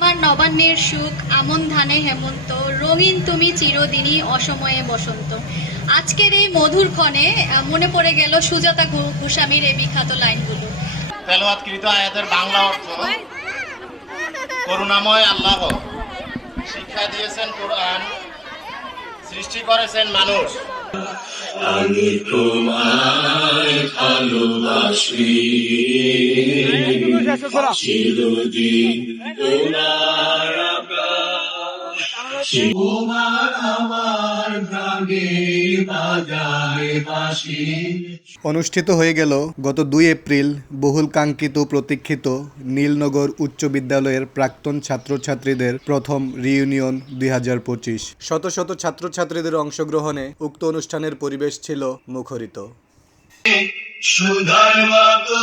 আমার নবান্নের সুখ আমন ধানে হেমন্ত রঙিন তুমি চিরদিনই অসময়ে বসন্ত। আজকের এই মধুর ক্ষণে মনে পড়ে গেল সুজাতা গোস্বামীর এই বিখ্যাত লাইনগুলো। তেলাওয়াতকৃত আয়াতের বাংলা অর্থ: করুণাময় আল্লাহ শিক্ষা দিয়েছেন কোরআন, সৃষ্টি করেছেন মানুষ। আমি তোমায় ভালোবাসি চিরদিন, তোমার আকাশ তোমার আমার প্রাণে বাজায় বাঁশি। অনুষ্ঠিত হয়ে গেল গত 2 এপ্রিল বহুল কাঙ্ক্ষিত প্রতীক্ষিত নীলনগর উচ্চ বিদ্যালয়ের প্রাক্তন ছাত্রছাত্রীদের প্রথম রিইউনিয়ন 2025। শত শত ছাত্রছাত্রীদের অংশগ্রহণে উক্ত অনুষ্ঠানের পরিবেশ ছিল মুখরিত। সুধার মতো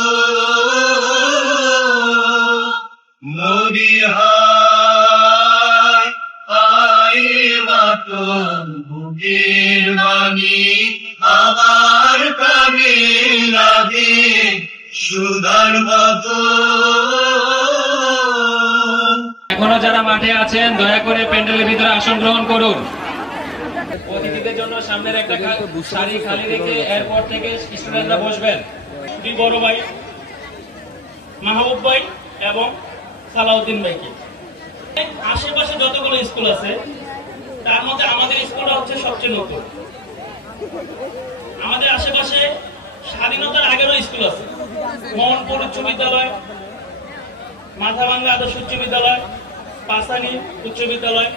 মদিহায় আয় বাটন বুকের বাণী আমার প্রাণে লাগে সুধার মতো। এখনো যারা মাঠে আছেন দয়া করে প্যান্ডেলের ভিতরে আসন গ্রহণ করুন। অতিথিদের জন্য সামনের একটা সারি খালি রেখে এরপর থেকে স্টুডেন্টরা বসবেন। দুই বড় ভাই মাহবুব ভাই এবং সালাউদ্দিন ভাইকে। আশেপাশে যতগুলো স্কুল আছে তার মধ্যে আমাদের স্কুলটা হচ্ছে সবচেয়ে নতুন। আমাদের আশেপাশে স্বাধীনতার আগেরও স্কুল আছে, মোহনপুর উচ্চ বিদ্যালয়, মাথাভাঙ্গা আদর্শ উচ্চ বিদ্যালয়, পাসানি উচ্চ বিদ্যালয়,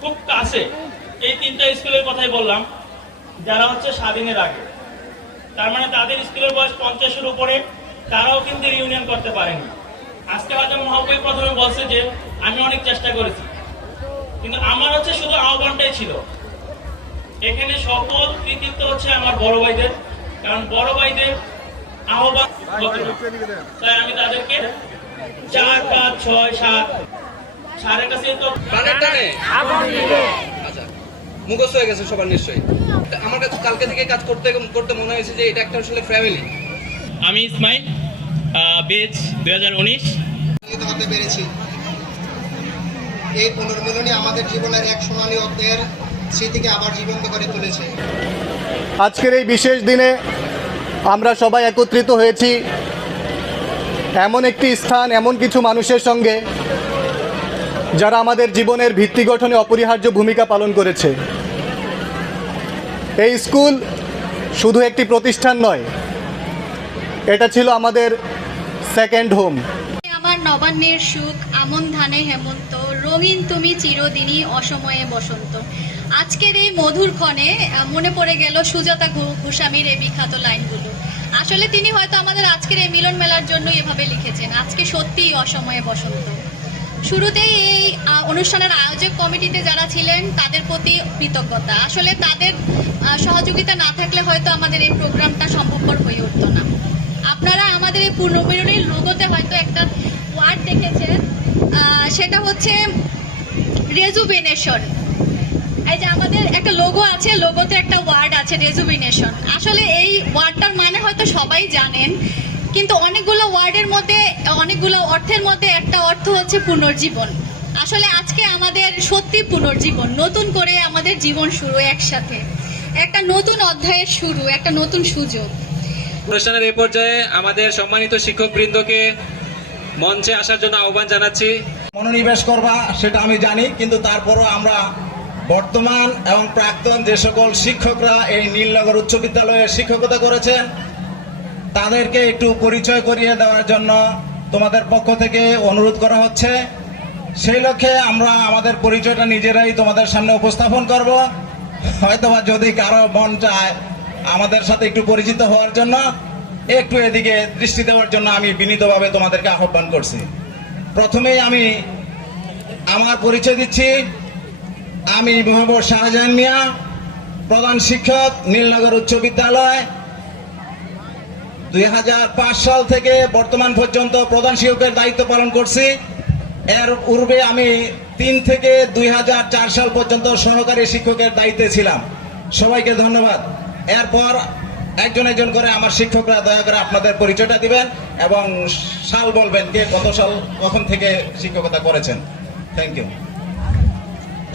খুব কাছে। এই 3টা স্কুলের কথাই বললাম যারা হচ্ছে স্বাধীনের আগে। তার মানে তাদের স্কুলের বয়স 50-এর উপরে, তারাও কিন্তু রিউনিয়ন করতে পারেনি। আজকে হয়তো মহাবী প্রথমে বলছে যে আমি অনেক চেষ্টা করেছি, কিন্তু আমার হচ্ছে শুধু আহ্বানটাই ছিল। এখানে সকল কৃতিত্ব হচ্ছে আমার বড় ভাইদের, কারণ বড় ভাইদের আহ্বান, তাই আমি তাদেরকে 4, 5, 6, 7 সারের কাছে তো মুখস্থ হয়ে গেছে সবার নিশ্চয়ই। আমার কাছে কালকে থেকে কাজ করতে করতে মনে হয়েছে যে এটা একটা আসলে ফ্যামিলি। আমি ইসমাইল, বেচ 2019 হতে পেরেছি। এই পুনর্মিলনী আমাদের জীবনের এক সোনালী অধ্যায়ের স্মৃতিকে আবার জীবন্ত করে তুলেছে। আজকের এই বিশেষ দিনে আমরা সবাই একত্রিত হয়েছি এমন একটি স্থান, এমন কিছু মানুষের সঙ্গে যারা আমাদের জীবনের ভিত্তি গঠনে অপরিহার্য ভূমিকা পালন করেছে। এই স্কুল শুধু একটি প্রতিষ্ঠান নয়, এটা ছিল আমাদের সেকেন্ড হোম। আমার নবান্নের সুখ আমন ধানে হেমন্ত রঙিন তুমি চিরদিনই অসময়ে বসন্ত। আজকের এই মধুর ক্ষণে মনে পড়ে গেল সুজাতা গোস্বামীর এই বিখ্যাত লাইনগুলো। আসলে তিনি হয়তো আমাদের আজকের এই মিলন মেলার জন্য এভাবে লিখেছেন, আজকে সত্যিই অসময়ে বসন্ত। শুরুতেই এই অনুষ্ঠানের আয়োজক কমিটিতে যারা ছিলেন তাদের প্রতি কৃতজ্ঞতা। আসলে তাদের সহযোগিতা না থাকলে হয়তো আমাদের এই প্রোগ্রামটা সম্ভবপর হয়ে উঠত না। আপনারা আমাদের এই পুনর্মিলনীর লোগোতে হয়তো একটা ওয়ার্ড দেখেছেন, সেটা হচ্ছে রেজুভিনেশন। এই যে আমাদের একটা লোগো আছে, লোগোতে একটা ওয়ার্ড আছে রেজুভিনেশন। আসলে এই ওয়ার্ডটার মানে হয়তো সবাই জানেন, কিন্তু অনেকগুলো ওয়ার্ডের মধ্যে, অনেকগুলো অর্থের মধ্যে একটা অর্থ হচ্ছে পুনর্জীবন। আসলে আজকে আমাদের সত্যি পুনর্জীবন, নতুন করে আমাদের জীবন শুরু, একসাথে একটা নতুন অধ্যায়ের শুরু, একটা নতুন সুযোগ। অনুষ্ঠানের এই পর্যায়ে আমাদের সম্মানিত শিক্ষকবৃন্দকে মঞ্চে আসার জন্য আহ্বান জানাচ্ছি। মনোনিবেশ করবা সেটা আমি জানি, কিন্তু তারপরও আমরা বর্তমান এবং প্রাক্তন যে সকল শিক্ষকরা এই নীলনগর উচ্চ বিদ্যালয়ে শিক্ষকতা করেছেন তাদেরকে একটু পরিচয় করিয়ে দেওয়ার জন্য তোমাদের পক্ষ থেকে অনুরোধ করা হচ্ছে। সেই লক্ষ্যে আমরা আমাদের পরিচয়টা নিজেরাই তোমাদের সামনে উপস্থাপন করব। হয়তোবা যদি কারো মন চায় আমাদের সাথে একটু পরিচিত হওয়ার জন্য, একটু এদিকে দৃষ্টি দেওয়ার জন্য আমি বিনীতভাবে তোমাদেরকে আহ্বান করছি। প্রথমেই আমি আমার পরিচয় দিচ্ছি। আমি মোহাম্মদ শাহজাহান মিয়া, প্রধান শিক্ষক নীলনগর উচ্চ বিদ্যালয়। 2005 সাল থেকে বর্তমান পর্যন্ত প্রধান শিক্ষকের দায়িত্ব পালন করছি। এর পূর্বে আমি 3 থেকে 2004 সাল পর্যন্ত সহকারী শিক্ষকের দায়িত্বে ছিলাম। সবাইকে ধন্যবাদ। এরপর একজন একজন করে আমার শিক্ষকরা দয়া করে আপনাদের পরিচয়টা দিবেন এবং সাল বলবেন কে কত সাল কখন থেকে শিক্ষকতা করেছেন। Thank you.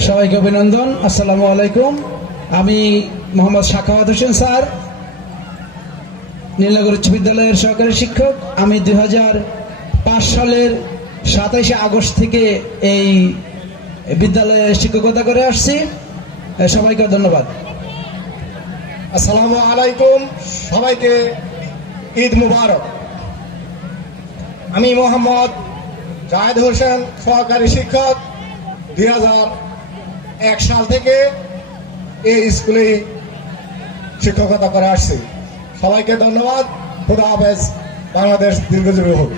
সবাইকে অভিনন্দন। আসসালামু আলাইকুম। আমি মোহাম্মদ সাখাওয়াত হোসেন স্যার, নীলনগর উচ্চ বিদ্যালয়ের সহকারী শিক্ষক। আমি 2005 সালের 27শে আগস্ট থেকে এই বিদ্যালয়ে শিক্ষকতা করে আসছি। সবাইকে ধন্যবাদ। আসসালামু আলাইকুম, সবাইকে ঈদ মুবারক। আমি মোহাম্মদ জায়েদ হোসেন, সহকারী শিক্ষক। 2001 সাল থেকে এই স্কুলে শিক্ষকতা করে আসছি। সবাইকে ধন্যবাদ। খুদা হাফেজ। বাংলাদেশ দীর্ঘজীবী হোক।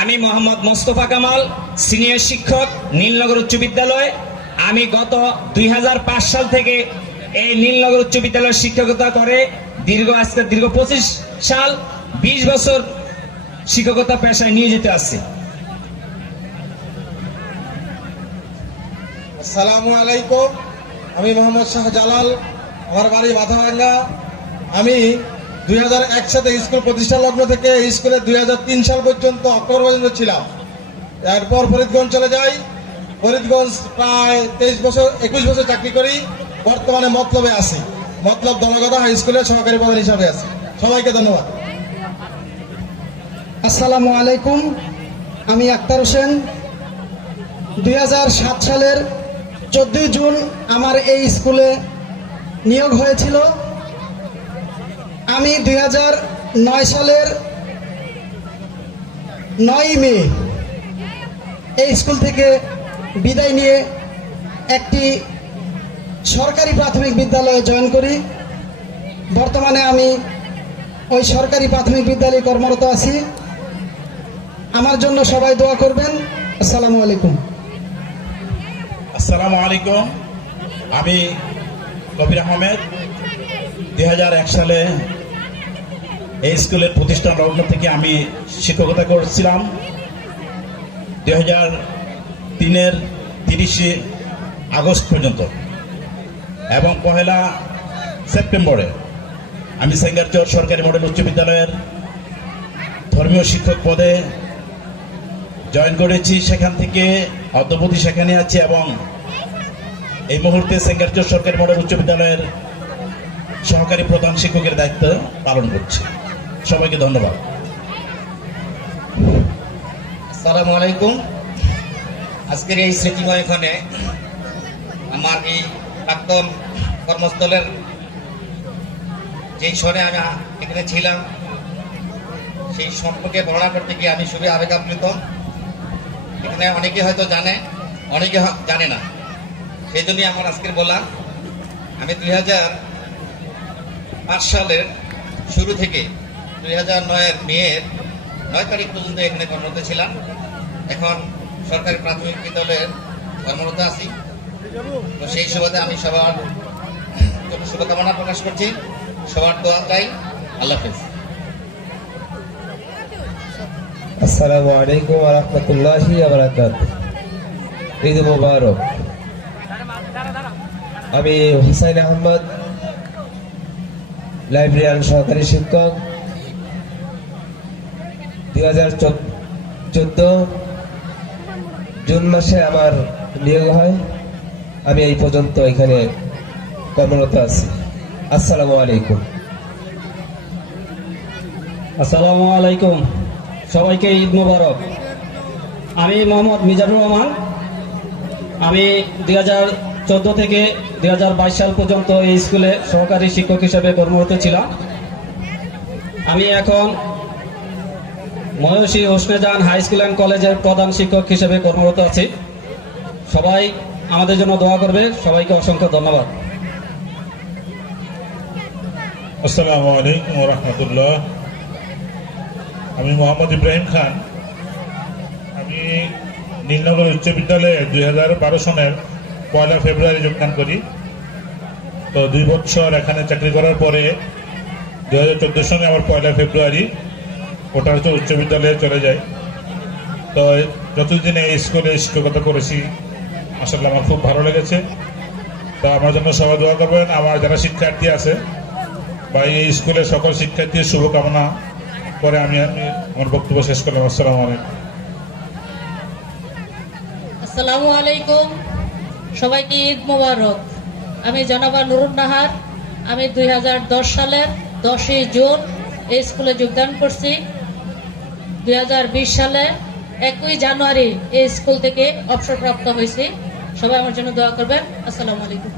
আমি মোহাম্মদ মোস্তফা কামাল, সিনিয়র শিক্ষক, নীলনগর উচ্চ বিদ্যালয়। আমি গত 2005 সাল থেকে এই নীলনগর উচ্চ বিদ্যালয়ের শিক্ষকতা করে দীর্ঘ 25 সাল 20 বছর শিক্ষকতা পেশায় নিয়ে যেতে আসছি। আসসালামু আলাইকুম। আমি মোহাম্মদ শাহজালাল, আমার বাড়ি মাথাভাঙ্গা। আমি 2001 সালে স্কুল প্রতিষ্ঠা লগ্ন থেকে এই স্কুলে 2003 সাল পর্যন্ত অক্টোবর পর্যন্ত ছিলাম। এরপর ফরিদগঞ্জ চলে যাই। ফরিদগঞ্জ প্রায় 21 বছর চাকরি করি। বর্তমানে মতলবে আছি। মতলব দলগত হাই স্কুলের সহকারী প্রধান হিসাবে আছি। সবাইকে ধন্যবাদ। আসসালামু আলাইকুম। আমি আক্তার হোসেন। 2007 সালের 14 জুন আমার এই স্কুলে নিয়োগ হয়েছিল। আমি 2009 সালের 9 মে এই স্কুল থেকে বিদায় নিয়ে একটি সরকারি প্রাথমিক বিদ্যালয়ে জয়েন করি। বর্তমানে আমি ওই সরকারি প্রাথমিক বিদ্যালয়ে কর্মরত আছি। আমার জন্য সবাই দোয়া করবেন। আসসালামু আলাইকুম। আসসালামু আলাইকুম। আমি কবির আহমেদ। 2001 সালে এই স্কুলের প্রতিষ্ঠান লগ্ন থেকে আমি শিক্ষকতা করছিলাম। 2003-এর 30শে আগস্ট পর্যন্ত এবং 1 সেপ্টেম্বরে আমি সেঙ্গারচর সরকারি মডেল উচ্চ বিদ্যালয়ের ধর্মীয় শিক্ষক পদে জয়েন করেছি। সেখান থেকে অদ্যাবধি সেখানে আছি এবং এই মুহূর্তে সেঙ্গারচর সরকারি মডেল উচ্চ বিদ্যালয়ের সহকারী প্রধান শিক্ষকের দায়িত্ব পালন করছি। সবাইকে ধন্যবাদ। আসসালামু আলাইকুম। আজকের এই স্মৃতিময় ক্ষণে আমার এই প্রাক্তন কর্মস্থলের যেই ক্ষণে আমি এখানে ছিলাম সেই সম্পর্কে বর্ণনা করতে গিয়ে আমি খুবই আবেগ আপ্লুত। এখানে অনেকে হয়তো জানে, অনেকে জানে না, সেই জন্যই আমার আজকের বলা। আমি 2005 সালের শুরু থেকে 2009-এর মেয়ের 9 তারিখ পর্যন্ত এখানে কর্মরত ছিলাম। এখন সরকারি প্রাথমিক বিদ্যালয়ের কর্মরত আছি। তো সেই সুবাদে আমি সবার জন্য শুভকামনা প্রকাশ করছি। সবার দোয়া চাই। আল্লাহ হাফেজ। আসসালামু আলাইকুম ওয়া রাহমাতুল্লাহি ওয়া বারাকাতুহু। ঈদ মুবারক। আমি হুসাইন আহমদ, লাইব্রেরিয়ান সহকারী শিক্ষক। 2014 জুন মাসে আমার নিয়োগ হয়। আমি এই পর্যন্ত এখানে কর্মরত আছি। আসসালামু আলাইকুম। আসসালামু আলাইকুম। সবাইকে ঈদ মোবারক। আমি মোহাম্মদ মিজানুর রহমান। আমি 2014 থেকে 2022 সাল পর্যন্ত এই স্কুলে সহকারী শিক্ষক হিসেবে কর্মরত ছিলাম। আমি এখন ময়ূষী হোসনেজান হাই স্কুল অ্যান্ড কলেজের প্রধান শিক্ষক হিসেবে কর্মরত আছি। সবাই আমাদের জন্য দোয়া করবে। সবাইকে অসংখ্য ধন্যবাদ। আসসালামু আলাইকুম ওয়া রাহমাতুল্লাহ। আমি মোহাম্মদ ইব্রাহিম খান। আমি নীলনগর উচ্চ বিদ্যালয়ে 2012 সনের 1 ফেব্রুয়ারি যোগদান করি। তো 2 বছর এখানে চাকরি করার পরে 2014 সনে আবার 1 ফেব্রুয়ারি ওটা হচ্ছে উচ্চ বিদ্যালয়ে চলে যায়। তো যতদিন এই স্কুলে শিক্ষকতা করেছি আসলে আমার খুব ভালো লেগেছে। তো আমার জন্য সবাই দোয়া করবেন। আমার যারা শিক্ষার্থী আছে বা এই স্কুলের সকল শিক্ষার্থীর শুভকামনা করে আমি আমার বক্তব্য শেষ করলাম। আসসালামু আলাইকুম। আসসালামু আলাইকুম, সবাইকে ঈদ মোবারক। আমি জনাবা নুরুন নাহার। আমি 2010 সালের 10ই জুন এই স্কুলে যোগদান করছি। 2020 সালে 1 জানুয়ারি এই স্কুল থেকে অবসরপ্রাপ্ত হয়েছি। সবাই আমার জন্য দোয়া করবেন। আসসালামু আলাইকুম।